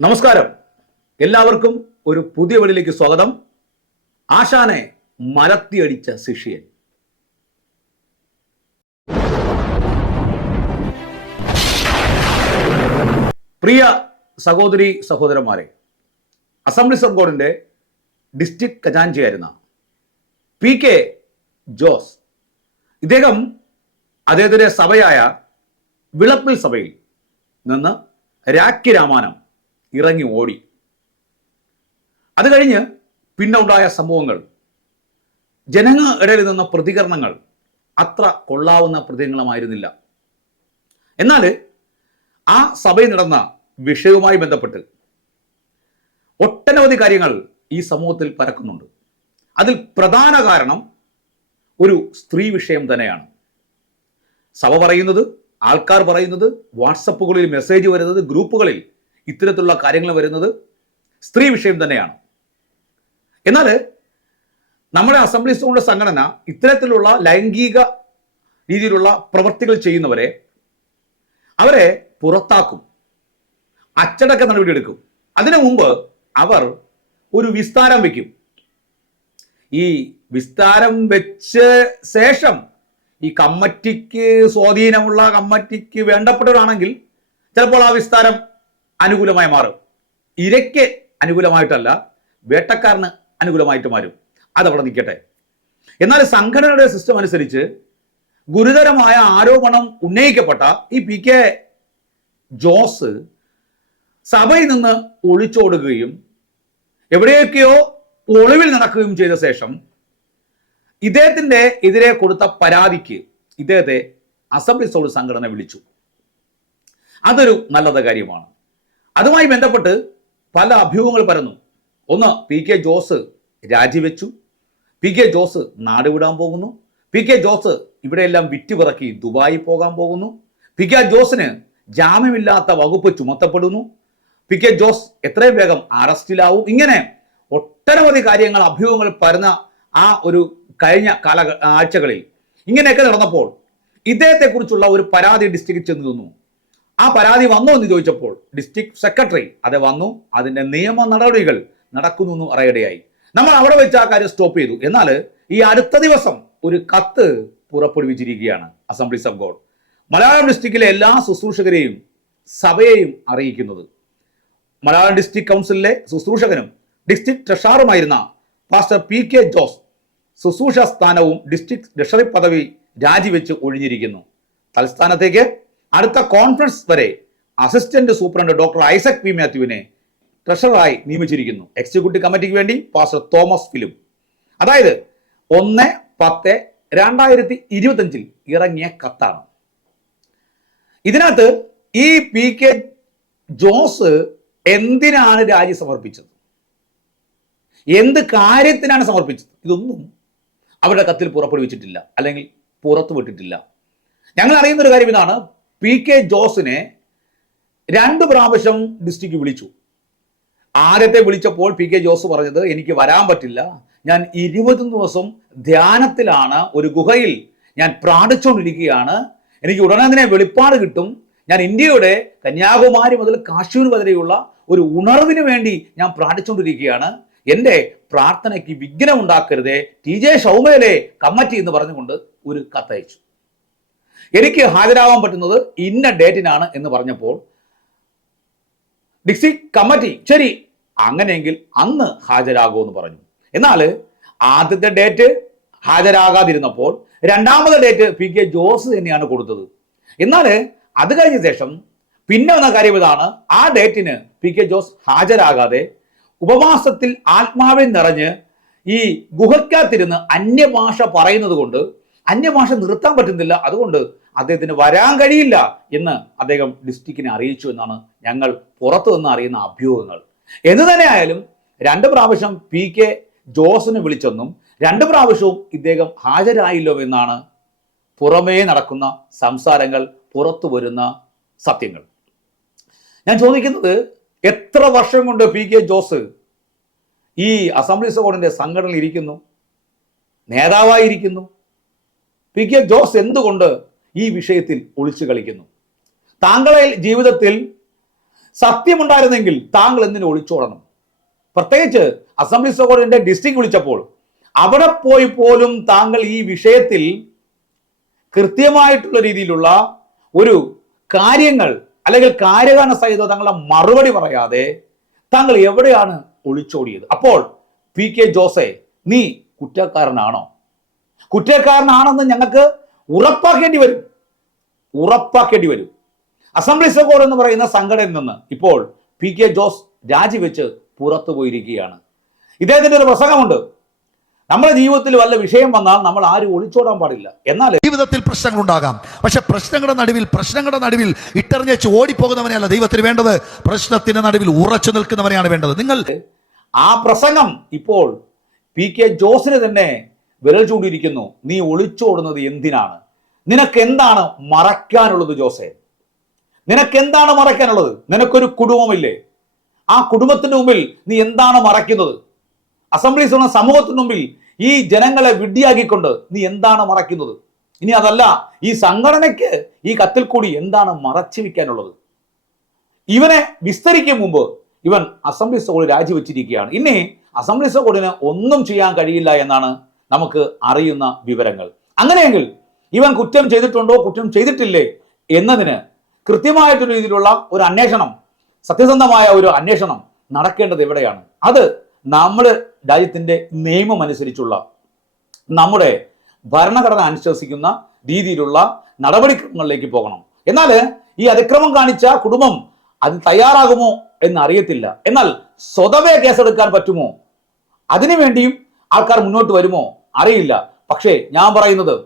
നമസ്കാരം. എല്ലാവർക്കും ഒരു പുതിയ വീടിലേക്ക് സ്വാഗതം. ആശാനെ മലത്തിയടിച്ച ശിഷ്യൻ. പ്രിയ സഹോദരി സഹോദരന്മാരെ അസംബ്ലി സബ് ബോർഡിന്റെ ഡിസ്ട്രിക്ട് ഖജാൻജിയായിരുന്ന പി കെ ജോസ് ഇദ്ദേഹം അദ്ദേഹത്തിന്റെ സഭയായ വിളപ്പിൽ സഭയിൽ നിന്ന് രാഖി രാമാനം ഇറങ്ങി ഓടി. അത് കഴിഞ്ഞ് പിന്നെ ഉണ്ടായ സംഭവങ്ങൾ. ജനങ്ങൾ ഇടയിൽ നിന്ന പ്രതികരണങ്ങൾ അത്ര കൊള്ളാവുന്ന പ്രതികരണമായിരുന്നില്ല എന്നാൽ ആ സഭയിൽ നടന്ന വിഷയവുമായി ബന്ധപ്പെട്ട് ഒട്ടനവധി കാര്യങ്ങൾ ഈ സമൂഹത്തിൽ പരക്കുന്നുണ്ട്. അതിൽ പ്രധാന കാരണം ഒരു സ്ത്രീ വിഷയം തന്നെയാണ്. സഭ പറയുന്നത് ആൾക്കാർ പറയുന്നത് വാട്സപ്പുകളിൽ മെസ്സേജ് വരുന്നത് ഗ്രൂപ്പുകളിൽ ഇത്തരത്തിലുള്ള കാര്യങ്ങൾ വരുന്നത് സ്ത്രീ വിഷയം തന്നെയാണ്. എന്നാൽ നമ്മുടെ അസംബ്ലി സോണിന്റെ സംഘടന ഇത്തരത്തിലുള്ള ലൈംഗിക രീതിയിലുള്ള പ്രവൃത്തികൾ ചെയ്യുന്നവരെ അവരെ പുറത്താക്കും. അച്ചടക്ക നടപടിയെടുക്കും അതിനു മുമ്പ് അവർ ഒരു വിസ്താരം വയ്ക്കും ഈ വിസ്താരം വെച്ച ശേഷം ഈ കമ്മറ്റിക്ക് സ്വാധീനമുള്ള കമ്മറ്റിക്ക് വേണ്ടപ്പെട്ടവരാണെങ്കിൽ ചിലപ്പോൾ ആ വിസ്താരം അനുകൂലമായി മാറും. ഇരയ്ക്ക് അനുകൂലമായിട്ടല്ല വേട്ടക്കാരന് അനുകൂലമായിട്ട് മാറും. അതവിടെ നിൽക്കട്ടെ. എന്നാൽ സംഘടനയുടെ സിസ്റ്റം അനുസരിച്ച് ഗുരുതരമായ ആരോപണം ഉന്നയിക്കപ്പെട്ട ഈ പി കെ ജോസ് സഭയിൽ നിന്ന് ഒളിച്ചോടുകയും എവിടെയൊക്കെയോ ഒളിവിൽ നടക്കുകയും ചെയ്ത ശേഷം ഇദ്ദേഹത്തിന്റെ എതിരെ കൊടുത്ത പരാതിക്ക് ഇദ്ദേഹത്തെ അസംബ്ലി സോൾ സംഘടന വിളിച്ചു. അതൊരു നല്ലത് കാര്യമാണ്. അതുമായി ബന്ധപ്പെട്ട് പല അഭ്യൂഹങ്ങൾ പരന്നു. ഒന്ന് പി കെ ജോസ് രാജിവെച്ചു. പി കെ ജോസ് നാടുവിടാൻ പോകുന്നു. പി കെ ജോസ് ഇവിടെയെല്ലാം വിറ്റുപിറക്കി ദുബായി പോകാൻ പോകുന്നു. പി കെ ജോസിന് ജാമ്യമില്ലാത്ത വകുപ്പ് ചുമത്തപ്പെടുന്നു. പി കെ ജോസ് എത്രയും വേഗം അറസ്റ്റിലാവും. ഇങ്ങനെ ഒട്ടനവധി കാര്യങ്ങൾ അഭ്യൂഹങ്ങൾ പരന്ന ആ ഒരു കഴിഞ്ഞ കാല ആഴ്ചകളിൽ ഇങ്ങനെയൊക്കെ നടന്നപ്പോൾ ഇദ്ദേഹത്തെക്കുറിച്ചുള്ള ഒരു പരാതി ഡിസ്ട്രിക്റ്റ് ചെന്ന് ആ പരാതി വന്നു എന്ന് ചോദിച്ചപ്പോൾ ഡിസ്ട്രിക്ട് സെക്രട്ടറി അത് വന്നു അതിന്റെ നിയമ നടപടികൾ നടക്കുന്നു എന്ന് അറിയടയായി നമ്മൾ അവിടെ വെച്ച് ആ കാര്യം സ്റ്റോപ്പ് ചെയ്തു. എന്നാൽ ഈ അടുത്ത ദിവസം ഒരു കത്ത് പുറപ്പെടുവിച്ചിരിക്കുകയാണ് അസംബ്ലീസ് ഓഫ് ഗോഡ് മലയാളം ഡിസ്ട്രിക്റ്റിലെ എല്ലാ ശുശ്രൂഷകരെയും സഭയെയും അറിയിക്കുന്നത്. മലയാളം ഡിസ്ട്രിക്ട് കൗൺസിലിലെ ശുശ്രൂഷകനും ഡിസ്ട്രിക്ട് ട്രഷാറുമായിരുന്ന പാസ്റ്റർ പി കെ ജോസ് ശുശ്രൂഷ സ്ഥാനവും ഡിസ്ട്രിക്ട് ട്രഷറി പദവി രാജിവെച്ച് ഒഴിഞ്ഞിരിക്കുന്നു. തൽസ്ഥാനത്തേക്ക് അടുത്ത കോൺഫറൻസ് വരെ assistant superintendent doctor Isaac P മാത്യുവിനെ ട്രഷററായി നിയമിച്ചിരിക്കുന്നു. എക്സിക്യൂട്ടീവ് കമ്മിറ്റിക്ക് വേണ്ടി പാസ്റ്റർ തോമസ് ഫിലിം. അതായത് ഒന്ന് പത്ത് രണ്ടായിരത്തി ഇരുപത്തഞ്ചിൽ ഇറങ്ങിയ കത്താണ്. ഇതിനകത്ത് ഈ പി കെ ജോസ് എന്തിനാണ് രാജി സമർപ്പിച്ചത്? എന്ത് കാര്യത്തിനാണ് സമർപ്പിച്ചത്? ഇതൊന്നും അവരുടെ കത്തിൽ പുറപ്പെടുവിച്ചിട്ടില്ല. അല്ലെങ്കിൽ പുറത്തു വിട്ടിട്ടില്ല ഞങ്ങൾ അറിയുന്ന ഒരു കാര്യം ഇതാണ്. പി കെ ജോസിനെ രണ്ട് പ്രാവശ്യം ഡിസ്ട്രിക്ട് വിളിച്ചു. ആദ്യത്തെ വിളിച്ചപ്പോൾ പി കെ ജോസ് പറഞ്ഞത് എനിക്ക് വരാൻ പറ്റില്ല. ഞാൻ ഇരുപത് ദിവസം ധ്യാനത്തിലാണ്. ഒരു ഗുഹയിൽ ഞാൻ പ്രാർത്ഥിച്ചുകൊണ്ടിരിക്കുകയാണ്. എനിക്ക് ഉടനെ തന്നെ വെളിപ്പാട് കിട്ടും. ഞാൻ ഇന്ത്യയുടെ കന്യാകുമാരി മുതൽ കാശ്മീർ വരെയുള്ള ഒരു ഉണർവിന് വേണ്ടി ഞാൻ പ്രാർത്ഥിച്ചുകൊണ്ടിരിക്കുകയാണ്. എന്റെ പ്രാർത്ഥനയ്ക്ക് വിഘ്നം ഉണ്ടാക്കരുതേ ടി ജെ ഷൗമയിലെ കമ്മറ്റി എന്ന് പറഞ്ഞുകൊണ്ട് ഒരു കത്തയച്ചു. എനിക്ക് ഹാജരാവാൻ പറ്റുന്നത് ഇന്ന ഡേറ്റിനാണ് എന്ന് പറഞ്ഞപ്പോൾ ഡിക്സി കമ്മിറ്റി ശരി അങ്ങനെയെങ്കിൽ അന്ന് ഹാജരാകൂ എന്ന് പറഞ്ഞു. എന്നാൽ ആദ്യത്തെ ഡേറ്റ് ഹാജരാകാതിരുന്നപ്പോൾ രണ്ടാമത്തെ ഡേറ്റ് പി കെ ജോസ് തന്നെയാണ് കൊടുത്തത്. എന്നാൽ അത് കഴിഞ്ഞ ശേഷം പിന്നെ വന്ന കാര്യം ഇതാണ്. ആ ഡേറ്റിന് പി കെ ജോസ് ഹാജരാകാതെ ഉപവാസത്തിൽ ആത്മാവിൽ നിറഞ്ഞ് ഈ ഗുഹയ്ക്കകത്തിരുന്ന് അന്യഭാഷ പറയുന്നത് കൊണ്ട് അന്യഭാഷ നിർത്താൻ പറ്റുന്നില്ല. അതുകൊണ്ട് അദ്ദേഹത്തിന് വരാൻ കഴിയില്ല എന്ന് അദ്ദേഹം ഡിസ്ട്രിക്റ്റിനെ അറിയിച്ചു എന്നാണ് ഞങ്ങൾ പുറത്തു നിന്ന് അറിയുന്ന അഭ്യൂഹങ്ങൾ. എന്ന് തന്നെ ആയാലും രണ്ട് പ്രാവശ്യം പി കെ ജോസിനെ വിളിച്ചെന്നും രണ്ട് പ്രാവശ്യവും ഇദ്ദേഹം ഹാജരായില്ലോ എന്നാണ് പുറമേ നടക്കുന്ന സംസാരങ്ങൾ പുറത്തു വരുന്ന സത്യങ്ങൾ. ഞാൻ ചോദിക്കുന്നത് എത്ര വർഷം കൊണ്ട് പി കെ ജോസ് ഈ അസംബ്ലി സോണിന്റെ സംഘടനയിൽ ഇരിക്കുന്നു? നേതാവായിരിക്കുന്നു? പി കെ ജോസ് എന്തുകൊണ്ട് ഈ വിഷയത്തിൽ ഒളിച്ചു കളിക്കുന്നു? താങ്കളെ ജീവിതത്തിൽ സത്യമുണ്ടായിരുന്നെങ്കിൽ താങ്കൾ എന്തിനു ഒളിച്ചോടണം? പ്രത്യേകിച്ച് അസംബ്ലി സഹോദരന്റെ ഡിസ്ട്രിക്ട് വിളിച്ചപ്പോൾ അവിടെ പോയി പോലും താങ്കൾ ഈ വിഷയത്തിൽ കൃത്യമായിട്ടുള്ള രീതിയിലുള്ള ഒരു കാര്യങ്ങൾ അല്ലെങ്കിൽ കാര്യകാരണ സഹിതം താങ്കളുടെ മറുപടി പറയാതെ താങ്കൾ എവിടെയാണ് ഒളിച്ചോടിയത്? അപ്പോൾ പി കെ ജോസെ നീ കുറ്റക്കാരനാണോ? കുറ്റക്കാരനാണെന്ന് ഞങ്ങൾക്ക് ഉറപ്പാക്കേണ്ടി വരും. ഉറപ്പാക്കേണ്ടി വരും. അസംബ്ലി സെക്കോർ എന്ന് പറയുന്ന സംഘടനയിൽ നിന്ന് ഇപ്പോൾ പി കെ ജോസ് രാജിവെച്ച് പുറത്തു പോയിരിക്കുകയാണ്. ഇദ്ദേഹത്തിന്റെ ഒരു പ്രസംഗമുണ്ട്. നമ്മുടെ ജീവിതത്തിൽ വല്ല വിഷയം വന്നാൽ നമ്മൾ ആരും ഒളിച്ചോടാൻ പാടില്ല. എന്നാൽ ജീവിതത്തിൽ പ്രശ്നങ്ങൾ ഉണ്ടാകാം. പക്ഷെ പ്രശ്നങ്ങളുടെ നടുവിൽ പ്രശ്നങ്ങളുടെ നടുവിൽ ഇട്ടെറിഞ്ഞേച്ച് ഓടിപ്പോകുന്നവനെയല്ല ദൈവത്തിന് വേണ്ടത്. പ്രശ്നത്തിന്റെ നടുവിൽ ഉറച്ചു നിൽക്കുന്നവനെയാണ് വേണ്ടത്. നിങ്ങൾ ആ പ്രസംഗം ഇപ്പോൾ പി കെ ജോസിന് തന്നെ വിരൽ ചൂണ്ടിയിരിക്കുന്നു. നീ ഒളിച്ചോടുന്നത് എന്തിനാണ്? നിനക്ക് എന്താണ് മറയ്ക്കാനുള്ളത് ജോസെ? നിനക്ക് എന്താണ് മറയ്ക്കാനുള്ളത്? നിനക്കൊരു കുടുംബമില്ലേ? ആ കുടുംബത്തിന്റെ മുമ്പിൽ നീ എന്താണ് മറയ്ക്കുന്നത്? അസംബ്ലി ഉള്ള സമൂഹത്തിന് മുമ്പിൽ ഈ ജനങ്ങളെ വിഡ്ഢിയാക്കിക്കൊണ്ട് നീ എന്താണ് മറയ്ക്കുന്നത്? ഇനി അതല്ല ഈ സംഘടനയ്ക്ക് ഈ കത്തിൽ കൂടി എന്താണ് മറച്ചു വയ്ക്കാനുള്ളത് ഇവനെ വിസ്തരിക്കും മുമ്പ് ഇവൻ അസംബ്ലി സോഡ് രാജിവെച്ചിരിക്കുകയാണ്. ഇനി അസംബ്ലി സോഡിന് ഒന്നും ചെയ്യാൻ കഴിയില്ല എന്നാണ് നമുക്ക് അറിയുന്ന വിവരങ്ങൾ. അങ്ങനെയെങ്കിൽ ഇവൻ കുറ്റം ചെയ്തിട്ടുണ്ടോ കുറ്റം ചെയ്തിട്ടില്ലേ എന്നതിന് കൃത്യമായിട്ടൊരു രീതിയിലുള്ള ഒരു അന്വേഷണം സത്യസന്ധമായ ഒരു അന്വേഷണം നടക്കേണ്ടത് എവിടെയാണ്? അത് നമ്മുടെ രാജ്യത്തിന്റെ നിയമം അനുസരിച്ചുള്ള നമ്മുടെ ഭരണഘടന അനുശാസിക്കുന്ന രീതിയിലുള്ള നടപടിക്രമങ്ങളിലേക്ക് പോകണം. എന്നാൽ ഈ അതിക്രമം കാണിച്ച കുടുംബം അത് തയ്യാറാകുമോ എന്ന് അറിയത്തില്ല എന്നാൽ സ്വതവേ കേസെടുക്കാൻ പറ്റുമോ? അതിനുവേണ്ടിയും ആൾക്കാർ മുന്നോട്ട് വരുമോ? അറിയില്ല. പക്ഷേ ഞാൻ പറയുന്നത്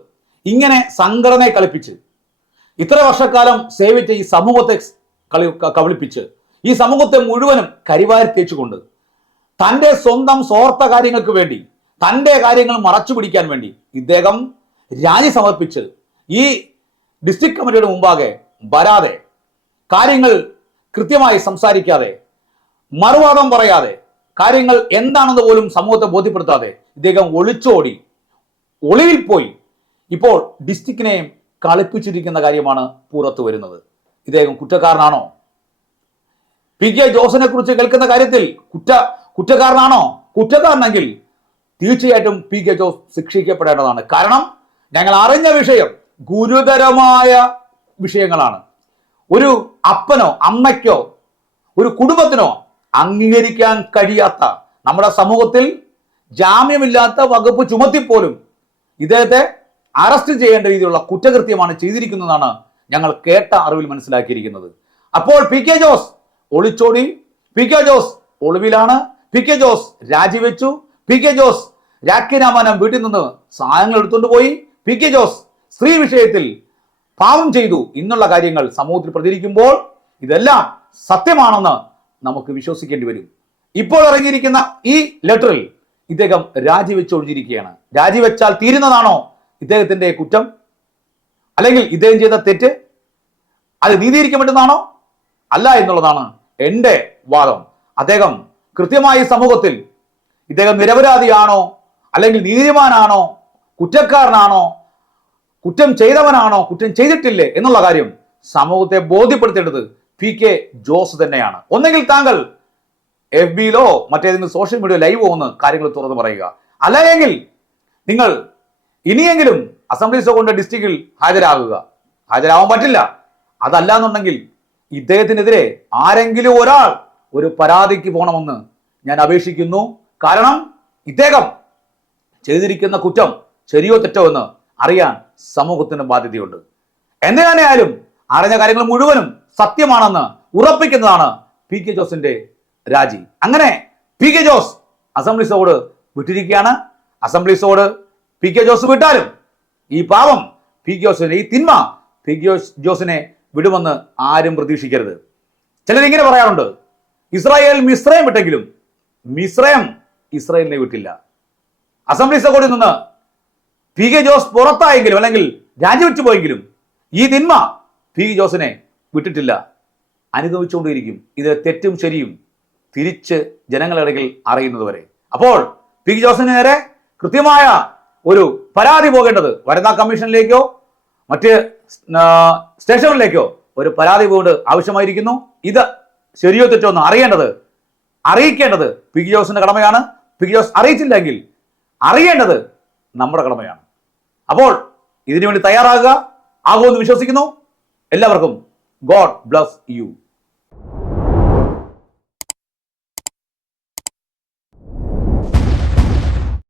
ഇങ്ങനെ സംഘടനയെ കളിപ്പിച്ച് ഇത്ര വർഷക്കാലം സേവിച്ച ഈ സമൂഹത്തെ കളി കബളിപ്പിച്ച് ഈ സമൂഹത്തെ മുഴുവനും കരിവാരി തേച്ചുകൊണ്ട് തന്റെ സ്വന്തം സ്വാർത്ഥ കാര്യങ്ങൾക്ക് വേണ്ടി തന്റെ കാര്യങ്ങൾ മറച്ചു പിടിക്കാൻ വേണ്ടി ഇദ്ദേഹം രാജി സമർപ്പിച്ച് ഈ ഡിസ്ട്രിക്ട് കമ്മിറ്റിയുടെ മുമ്പാകെ വരാതെ കാര്യങ്ങൾ കൃത്യമായി സംസാരിക്കാതെ മറുവാദം പറയാതെ കാര്യങ്ങൾ എന്താണെന്ന് പോലും സമൂഹത്തെ ബോധ്യപ്പെടുത്താതെ ഇദ്ദേഹം ഒളിച്ചോടി. ഒളിവിൽ പോയി. ഇപ്പോൾ ഡിസ്ട്രിക്റ്റിനെയും കളിപ്പിച്ചിരിക്കുന്ന കാര്യമാണ് പുറത്തു വരുന്നത്. ഇദ്ദേഹം കുറ്റക്കാരനാണോ? പി കെ ജോസിനെ കുറിച്ച് കേൾക്കുന്ന കാര്യത്തിൽ കുറ്റ കുറ്റക്കാരനാണോ? കുറ്റക്കാരനെങ്കിൽ തീർച്ചയായിട്ടും പി കെ ജോസ് ശിക്ഷിക്കപ്പെടേണ്ടതാണ്. കാരണം ഞങ്ങൾ അറിഞ്ഞ വിഷയം ഗുരുതരമായ വിഷയങ്ങളാണ്. ഒരു അപ്പനോ അമ്മയ്ക്കോ ഒരു കുടുംബത്തിനോ അംഗീകരിക്കാൻ കഴിയാത്ത നമ്മുടെ സമൂഹത്തിൽ ജാമ്യമില്ലാത്ത വകുപ്പ് ചുമത്തിപ്പോലും ഇദ്ദേഹത്തെ അറസ്റ്റ് ചെയ്യേണ്ട രീതിയിലുള്ള കുറ്റകൃത്യമാണ് ചെയ്തിരിക്കുന്നതാണ് ഞങ്ങൾ കേട്ട അറിവിൽ മനസ്സിലാക്കിയിരിക്കുന്നത്. അപ്പോൾ പി കെ ജോസ് ഒളിച്ചോടി. പി കെ ജോസ് ഒളിവിലാണ്. പി കെ ജോസ് രാജിവെച്ചു. പി കെ ജോസ് രാഖ്യനാമാനം വീട്ടിൽ നിന്ന് സാധനങ്ങൾ എടുത്തുകൊണ്ട് പോയി. പി കെ ജോസ് സ്ത്രീ വിഷയത്തിൽ പാവം ചെയ്തു എന്നുള്ള കാര്യങ്ങൾ സമൂഹത്തിൽ പ്രചരിക്കുമ്പോൾ ഇതെല്ലാം സത്യമാണെന്ന് നമുക്ക് വിശ്വസിക്കേണ്ടി വരും. ഇപ്പോൾ ഇറങ്ങിയിരിക്കുന്ന ഈ ലെറ്ററിൽ ഇദ്ദേഹം രാജിവെച്ചൊഴിഞ്ഞിരിക്കുകയാണ്. രാജിവെച്ചാൽ തീരുന്നതാണോ ഇദ്ദേഹത്തിന്റെ കുറ്റം? അല്ലെങ്കിൽ ഇദ്ദേഹം ചെയ്ത തെറ്റ് അത് നീതിയിരിക്കാൻ പറ്റുന്നതാണോ? അല്ല എന്നുള്ളതാണ് എന്റെ വാദം. അദ്ദേഹം കൃത്യമായി സമൂഹത്തിൽ ഇദ്ദേഹം നിരപരാധിയാണോ? അല്ലെങ്കിൽ നീതിമാനാണോ? കുറ്റക്കാരനാണോ? കുറ്റം ചെയ്തവനാണോ? കുറ്റം ചെയ്തിട്ടില്ലേ? എന്നുള്ള കാര്യം സമൂഹത്തെ ബോധ്യപ്പെടുത്തേണ്ടത് പി കെ ജോസ് തന്നെയാണ്. ഒന്നെങ്കിൽ താങ്കൾ എഫ് ബിയിലോ മറ്റേതെങ്കിലും സോഷ്യൽ മീഡിയ ലൈവ് ഒന്ന് കാര്യങ്ങൾ തുറന്നു പറയുക. അല്ലെങ്കിൽ നിങ്ങൾ ഇനിയെങ്കിലും അസംബ്ലീസ് കൊണ്ട് ഡിസ്ട്രിക്റ്റിൽ ഹാജരാകുക. ഹാജരാവാൻ പറ്റില്ല. അതല്ല എന്നുണ്ടെങ്കിൽ ഇദ്ദേഹത്തിനെതിരെ ആരെങ്കിലും ഒരാൾ ഒരു പരാതിക്ക് പോകണമെന്ന് ഞാൻ അപേക്ഷിക്കുന്നു. കാരണം ഇദ്ദേഹം ചെയ്തിരിക്കുന്ന കുറ്റം ശരിയോ തെറ്റോ എന്ന് അറിയാൻ സമൂഹത്തിന് ബാധ്യതയുണ്ട്. എന്ത് തന്നെയായാലും അറിഞ്ഞ കാര്യങ്ങൾ മുഴുവനും സത്യമാണെന്ന് ഉറപ്പിക്കുന്നതാണ് പി കെ ജോസിന്റെ രാജി. അങ്ങനെ പി കെ ജോസ് അസംബ്ലി സോഡ് വിട്ടിരിക്കുകയാണ്. അസംബ്ലി സോഡ് പി കെ ജോസ് വിട്ടാലും ഈ പാവം പി കെ ജോസിനെ ഈ തിന്മ പി കെ ജോസിനെ വിടുമെന്ന് ആരും പ്രതീക്ഷിക്കരുത്. ചിലരിങ്ങനെ പറയാറുണ്ട് ഇസ്രായേൽ മിശ്രയം വിട്ടെങ്കിലും മിശ്രയം ഇസ്രായേലിനെ വിട്ടില്ല. അസംബ്ലി സോഡിൽ നിന്ന് പി കെ ജോസ് പുറത്തായെങ്കിലും അല്ലെങ്കിൽ രാജിവെച്ചു പോയെങ്കിലും ഈ തിന്മ പി കെ ജോസിനെ വിട്ടിട്ടില്ല. അനുഭവിച്ചുകൊണ്ടിരിക്കും. ഇത് തെറ്റും ശരിയും. തിരിച്ച് ജനങ്ങളിടയിൽ അറിയുന്നതുവരെ അപ്പോൾ പി കെ ജോസിന് നേരെ കൃത്യമായ ഒരു പരാതി പോകേണ്ടത് വനിതാ കമ്മീഷനിലേക്കോ മറ്റ് സ്റ്റേഷനിലേക്കോ ഒരു പരാതി പോകേണ്ടത് ആവശ്യമായിരിക്കുന്നു. ഇത് ശരിയോ തെറ്റോ എന്ന് അറിയേണ്ടത് അറിയിക്കേണ്ടത് പി ജോസിന്റെ കടമയാണ്. പി ജോസ് അറിയിച്ചില്ലെങ്കിൽ അറിയേണ്ടത് നമ്മുടെ കടമയാണ്. അപ്പോൾ ഇതിനു വേണ്ടി തയ്യാറാകുക. ആകുമെന്ന് വിശ്വസിക്കുന്നു. എല്ലാവർക്കും ഗോഡ് ബ്ലസ് യു.